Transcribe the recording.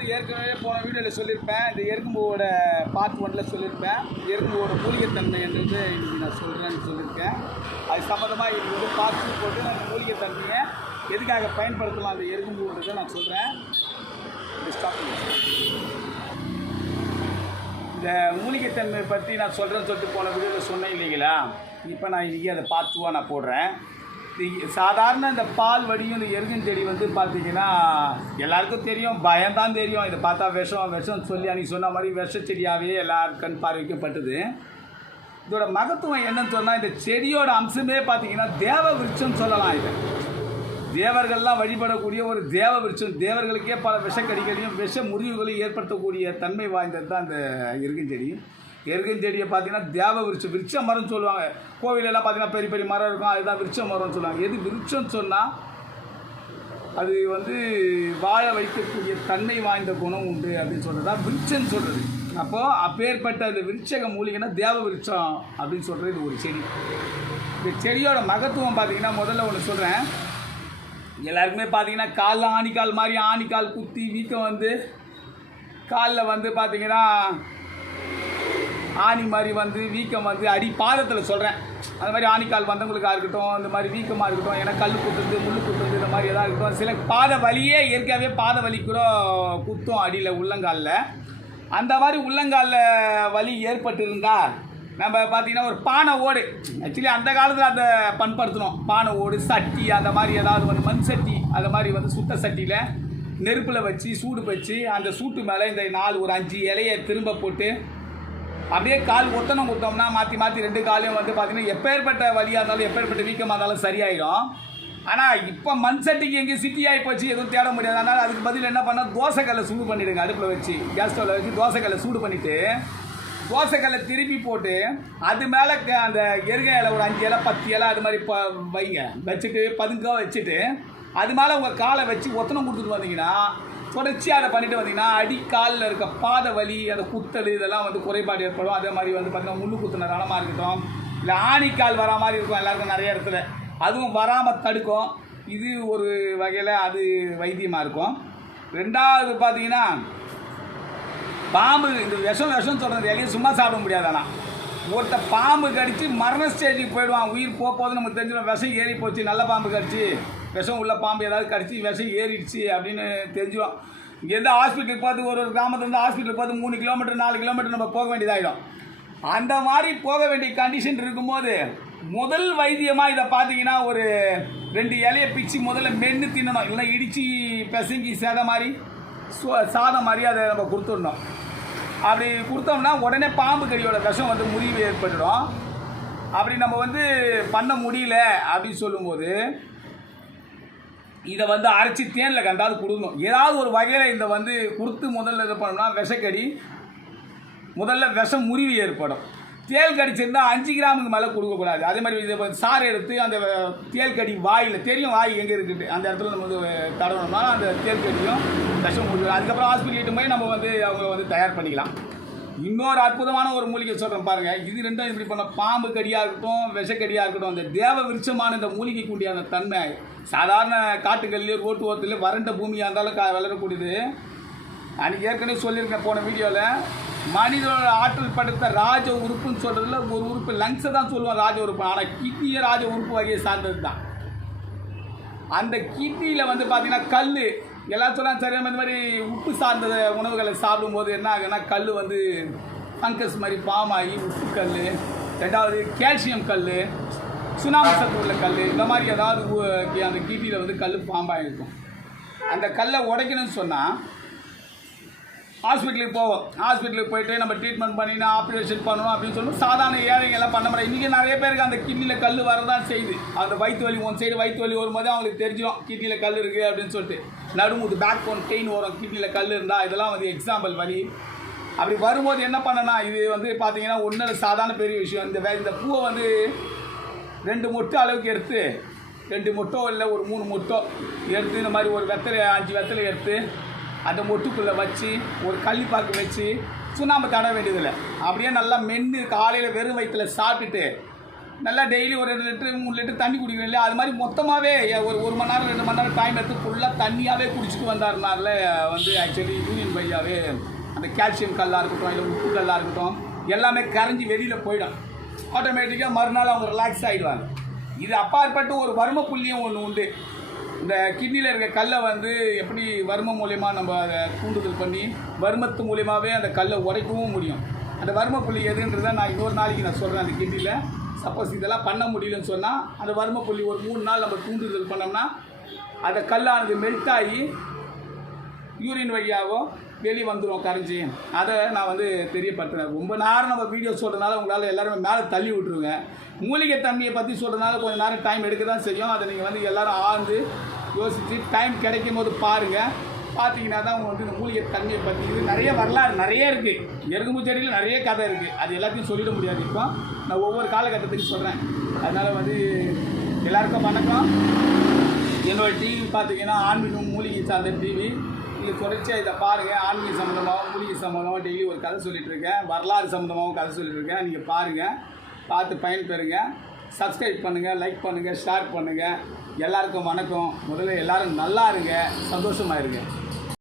வந்து ஏற்கனவே போன வீடியோவில் சொல்லியிருப்பேன். இந்த எறும்புவோட பார்ட் 1ல் சொல்லியிருப்பேன். எறும்புவோட மூலிகைத்தன்மை என்றது இன்றைக்கி நான் சொல்கிறேன்னு சொல்லியிருக்கேன். அது சம்மந்தமாக இது வந்து பார்ட் 2 போட்டு நான் மூலிகைத்தன்மையை எதுக்காக பயன்படுத்தலாம் அந்த எறும்புன்றதை நான் சொல்கிறேன். இது ஸ்டாப் பண்ணி இந்த மூலிகைத்தன்மை பற்றி நான் சொல்கிறேன்னு சொல்லிட்டு போன வீடியோவில் சொன்னேன் இல்லைங்களா? இப்போ நான் இன்றைக்கி அதை பார்ட் 2 நான் போடுறேன். சாதாரண இந்த பால் வடியும் இந்த எருகஞ்செடி வந்து பார்த்தீங்கன்னா எல்லாருக்கும் தெரியும், பயம்தான் தெரியும். இதை பார்த்தா விஷம் சொல்லி அன்றைக்கி சொன்ன மாதிரி விஷ செடியாகவே எல்லாரும் கண் பார்வைக்கப்பட்டது. இதோட மகத்துவம் என்னன்னு சொன்னால், இந்த செடியோட அம்சமே பார்த்தீங்கன்னா தேவ விருட்சம்னு சொல்லலாம். இது தேவர்கள்லாம் வழிபடக்கூடிய ஒரு தேவ விருட்சம். தேவர்களுக்கே பல விஷக்கடிகளையும் விஷ முறிவுகளையும் ஏற்படுத்தக்கூடிய தன்மை வாய்ந்தது தான் இந்த எருகஞ்செடி. எருகஞ்செடியை பார்த்தீங்கன்னா தேவ விருட்ச மரம்னு சொல்லுவாங்க. கோவிலெல்லாம் பார்த்தீங்கன்னா பெரிய பெரிய மரம் இருக்கும், அதுதான் விருட்ச மரம்னு சொல்லுவாங்க. எது விருட்சம்னு சொன்னால் அது வந்து வாழ வைக்கக்கூடிய தன்மை வாய்ந்த குணம் உண்டு அப்படின்னு சொல்கிறது தான் விருட்சம்னு சொல்கிறது. அப்போது அப்பேற்பட்ட அந்த விருட்சக மூலிகைன்னா தேவ விருட்சம் அப்படின்னு சொல்கிறது இது ஒரு செடி. இந்த செடியோட மகத்துவம் பார்த்தீங்கன்னா முதல்ல ஒன்று சொல்கிறேன். எல்லாருக்குமே பார்த்தீங்கன்னா காலில் ஆணிக்கால் மாதிரி ஆணிக்கால் குத்தி வீக்கம் வந்து காலில் வந்து பார்த்தீங்கன்னா ஆணி மாதிரி வந்து வீக்கம் வந்து அடி பாதத்தில் சொல்கிறேன். அது மாதிரி ஆணிக்கால் வந்தவங்களுக்காக இருக்கட்டும், இந்த மாதிரி வீக்கமாக இருக்கட்டும், ஏன்னா கல் குத்துறது முள் குத்துறது இந்த மாதிரி எதாவது இருக்கட்டும். சில பாத வலியே இயற்கையாகவே பாத வலி கூட குத்தும் அடியில் உள்ளங்காலில். அந்த மாதிரி உள்ளங்காலில் வலி ஏற்பட்டிருந்தால் நம்ம பார்த்திங்கன்னா ஒரு பானை ஓடு, ஆக்சுவலி அந்த காலத்தில் அதை பண்படுத்தணும். பானை ஓடு சட்டி அந்த மாதிரி ஏதாவது வந்து மண் சட்டி அந்த மாதிரி வந்து சுத்த சட்டியில் நெருப்பில் வச்சு சூடு வச்சு அந்த சூட்டு மேலே இந்த 4-5 இலையை திரும்ப போட்டு அப்படியே கால் ஒத்தனம் கொடுத்தோம்னா மாற்றி மாற்றி 2 காலையும் வந்து பார்த்திங்கன்னா எப்பேற்பட்ட வலியாக இருந்தாலும் எப்பேற்பட்ட வீக்கமாக இருந்தாலும் சரியாயிடும். ஆனால் இப்போ மண் சட்டிக்கு எங்கேயும் சிட்டி ஆகி போச்சு, எதுவும் தேட முடியாது. அதனால் அதுக்கு பதில் என்ன பண்ணால் தோசைக்கல்லை சூடு பண்ணிவிடுங்க. அடுப்பில் வச்சு கேஸ் ஸ்டவ்வில் வச்சு தோசைக்கல்லை சூடு பண்ணிவிட்டு தோசைக்கல்லை திருப்பி போட்டு அது மேலே அந்த எருகை இலை ஒரு 5 இலை 10 இலை அது மாதிரி வைங்க, வச்சுட்டு பதுங்க வச்சுட்டு அது மேலே உங்கள் காலை வச்சு ஒத்தனம் கொடுத்துட்டு வந்தீங்கன்னா தொடர்ச்சியாக அதை பண்ணிட்டு வந்தீங்கன்னா அடிக்காலில் இருக்க பாத வலி அந்த குத்தல் இதெல்லாம் வந்து குறைபாடு ஏற்படும். அதே மாதிரி வந்து பார்த்தீங்கன்னா முள்ளு குத்துன ரணமாக இருக்கட்டும், இல்லை ஆணிக்கால் வரா மாதிரி இருக்கும் எல்லாருக்கும் நிறைய இடத்துல, அதுவும் வராமல் தடுக்கும். இது ஒரு வகையில் அது வைத்தியமாக இருக்கும். ரெண்டாவது பார்த்தீங்கன்னா பாம்பு, இந்த விஷம் சொல்கிறது எங்கேயும் சும்மா சாப்பிட முடியாது. ஆனால் ஒருத்த பாம்பு கடித்து மரண ஸ்டேஜுக்கு போயிடுவான். உயிர் போகுது நமக்கு தெரிஞ்சிடும். விஷம் ஏறி போச்சு, நல்ல பாம்பு கடிச்சு விஷம் உள்ள பாம்பு ஏதாவது கடிச்சு விஷம் ஏறிடுச்சு அப்படின்னு தெரிஞ்சிடும். இங்கேருந்து ஹாஸ்பிட்டலுக்கு பார்த்து ஒரு கிராமத்துலேருந்து ஹாஸ்பிட்டலுக்கு பார்த்து 3 கிலோமீட்டர் 4 கிலோமீட்டர் நம்ம போக வேண்டியதாகிடும். அந்த மாதிரி போக வேண்டிய கண்டிஷன் இருக்கும்போது முதல் வைத்தியமாக இதை பார்த்தீங்கன்னா ஒரு 2 இலையை பிச்சு முதல்ல மென்று தின்னணும். இல்லைன்னா இடித்து பிசங்கி சாதம் மாதிரி அதை நம்ம கொடுத்துடணும். அப்படி கொடுத்தோம்னா உடனே பாம்பு கடியோட விஷம் வந்து முறிவு ஏற்பட்டுடும். அப்படி நம்ம வந்து பண்ண முடியல அப்படின்னு சொல்லும்போது இதை வந்து அரைச்சி தேனில் கண்டாவது கொடுக்கணும். ஏதாவது ஒரு வகையில் இதை வந்து கொடுத்து முதல்ல இது பண்ணோம்னா விஷக்கடி முதல்ல விஷம் முறிவு ஏற்படும். தேல் கடிச்சிருந்தால் 5 கிராமுக்கு மேலே கொடுக்கக்கூடாது. அதே மாதிரி இதை சாறு எடுத்து அந்த தேல் கடி வாயில் தெரியும், வாய் எங்கே இருக்குது அந்த இடத்துல நம்ம வந்து தடவணும்னா அந்த தேல் கடியும் விஷம் முறிவு. அதுக்கப்புறம் ஹாஸ்பிட்டல் போய் நம்ம வந்து அவங்க வந்து தயார் பண்ணிக்கலாம். இன்னொரு அற்புதமான ஒரு மூலிகை சொல்கிறேன் பாருங்கள். இது ரெண்டும் இப்படி பண்ண பாம்பு கடியாக இருக்கட்டும் விஷக்கடியாக இருக்கட்டும், அந்த தேவ விருட்சமான இந்த மூலிகைக்கு உண்டியான தன்மை சாதாரண காட்டுகள்லேயே ரோட்டு ஓரத்துலேயே வறண்ட பூமியாக இருந்தாலும் வளரக்கூடியது. அன்றைக்கி ஏற்கனவே சொல்லியிருக்கேன் போன வீடியோவில். மனிதனோட ஆற்றல் படுத்த ராஜ உறுப்புன்னு சொல்கிறதுல ஒரு உறுப்பு லங்ஸை தான் சொல்லுவோம் ராஜ உறுப்பு. ஆனால் கிட்னியே ராஜ உறுப்பு வகையை சார்ந்தது தான். அந்த கிட்னியில் வந்து பார்த்திங்கன்னா கல் எல்லாம் சொல்லலாம் சரி. இந்த மாதிரி உப்பு சார்ந்த உணவுகளை சாப்பிடும்போது என்ன ஆகுன்னா கல் வந்து ஃபங்கஸ் மாதிரி ஃபார்ம் ஆகி உப்பு கல், ரெண்டாவது கால்சியம் கல், சுண்ணாம்பு சத்து உள்ள கல், இந்த மாதிரி ஏதாவது அந்த கிட்னியில் வந்து கல் ஃபார்ம் ஆகிருக்கும். அந்த கல்லை உடைக்கணும்னு சொன்னால் ஹாஸ்பிட்டலுக்கு போவோம். ஹாஸ்பிட்டலுக்கு போய்ட்டு நம்ம ட்ரீட்மெண்ட் பண்ணினா ஆப்ரேஷன் பண்ணணும் அப்படின்னு சொல்லணும். சாதாரண ஏழைங்க எல்லாம் பண்ண முடியாது. இன்றைக்கி நிறைய பேருக்கு அந்த கிட்னியில் கல் வரதான் செய்யுது. அந்த வயிற்று வலி ஒன் சைடு வயிற்று வலி வரும்போது அவங்களுக்கு தெரிஞ்சிடும் கிட்னியில் கல் இருக்குது அப்படின்னு சொல்லிட்டு. நடுமுது பேக் போன் பெயின் வரும் கிட்னியில் கல் இருந்தால். இதெல்லாம் வந்து எக்ஸாம்பிள் வலி. அப்படி வரும்போது என்ன பண்ணனா, இது வந்து பார்த்தீங்கன்னா ஒன்றும் சாதாரண பெரிய விஷயம். இந்த பூவை வந்து 2 மொட்டு அளவுக்கு எடுத்து 2 மொட்டோ இல்லை ஒரு 3 மொட்டோ எடுத்து இந்த மாதிரி ஒரு வெத்தலை 5 வெத்தலை எடுத்து அந்த மொட்டுக்குள்ளே வச்சு ஒரு கள்ளிப்பாக்கு வச்சு சுண்ணாம்பு தட வேண்டியதில்லை. அப்படியே நல்லா மென்று காலையில் வெறும் வயிற்றில் சாப்பிட்டுட்டு நல்லா டெய்லி ஒரு 2 லிட்டரு 3 லிட்டர் தண்ணி குடிக்கிறோம் இல்லையா, அது மாதிரி மொத்தமாகவே ஒரு மணி நேரம் 2 மணி நேரம் டைம் எடுத்து ஃபுல்லாக தண்ணியாகவே குடிச்சிட்டு வந்தாருனால வந்து ஆக்சுவலி யூரின் வழியாகவே அந்த கால்சியம் கல்லாக இருக்கட்டும் இல்லை உப்பு கல்லாக இருக்கட்டும் எல்லாமே கரைஞ்சி வெளியில் போயிடும். ஆட்டோமேட்டிக்காக மறுநாள் அவங்க ரிலாக்ஸ் ஆகிடுவாங்க. இது அப்பாற்பட்டு ஒரு வர்ம புள்ளியும் ஒன்று உண்டு. இந்த கிட்னியில் இருக்க கல்லை வந்து எப்படி வர்மம் மூலயமா நம்ம அதை தூண்டுதல் பண்ணி வர்மத்து மூலியமாகவே அந்த கல்லை உடைக்கவும் முடியும். அந்த வர்ம புள்ளி எதுன்றதை நான் இன்னொரு நாளைக்கு நான் சொல்கிறேன். அந்த கிட்னியில் சப்போஸ் இதெல்லாம் பண்ண முடியலன்னு சொன்னால் அந்த வர்ம புள்ளி ஒரு 3 நாள் நம்ம தூண்டுதல் பண்ணோம்னா அந்த கல்லானது மெல்ட் ஆகி யூரின் வழியாகவோ வெளியே வந்துடும் கரைஞ்சி. அதை நான் வந்து தெரியப்படுத்துகிறேன். ரொம்ப நேரம் நம்ம வீடியோ சொல்கிறதுனால உங்களால் எல்லாருமே மேலே தள்ளி விட்ருங்க. மூலிகை தன்மையை பற்றி சொல்கிறதுனால கொஞ்சம் நேரம் டைம் எடுக்க தான் செய்யும். அதை நீங்கள் வந்து எல்லோரும் ஆழ்ந்து யோசித்து டைம் கிடைக்கும் போது பாருங்கள். பார்த்தீங்கன்னா தான் அவங்க வந்து இந்த மூலிகை தன்மையை பற்றி இது நிறைய வரலாறு நிறைய இருக்குது. எருகும்பு செடியில் நிறைய கதை இருக்குது. அது எல்லாத்தையும் சொல்லிட முடியாது. இப்போ நான் ஒவ்வொரு காலகட்டத்துக்கு சொல்கிறேன். அதனால் வந்து எல்லாருக்கும் வணக்கம். என்னோடய டிவி பார்த்தீங்கன்னா ஆன்மீகம் மூலிகை சார்ந்த டிவி. நீங்கள் தொடர்ச்சியாக இதை பாருங்கள். ஆன்மீக சம்மந்தமாகவும் மூலிகை சம்மந்தமாகவும் டெய்லி ஒரு கதை சொல்லிகிட்ருக்கேன். வரலாறு சம்மந்தமாகவும் கதை சொல்லிகிட்ருக்கேன். நீங்கள் பாருங்கள், பார்த்து பயன்பெறுங்க. சப்ஸ்கிரைப் பண்ணுங்கள், லைக் பண்ணுங்கள், ஷேர் பண்ணுங்கள். எல்லாருக்கும் வணக்கம். முதல்ல எல்லோரும் நல்லா இருங்க, சந்தோஷமாக இருங்க.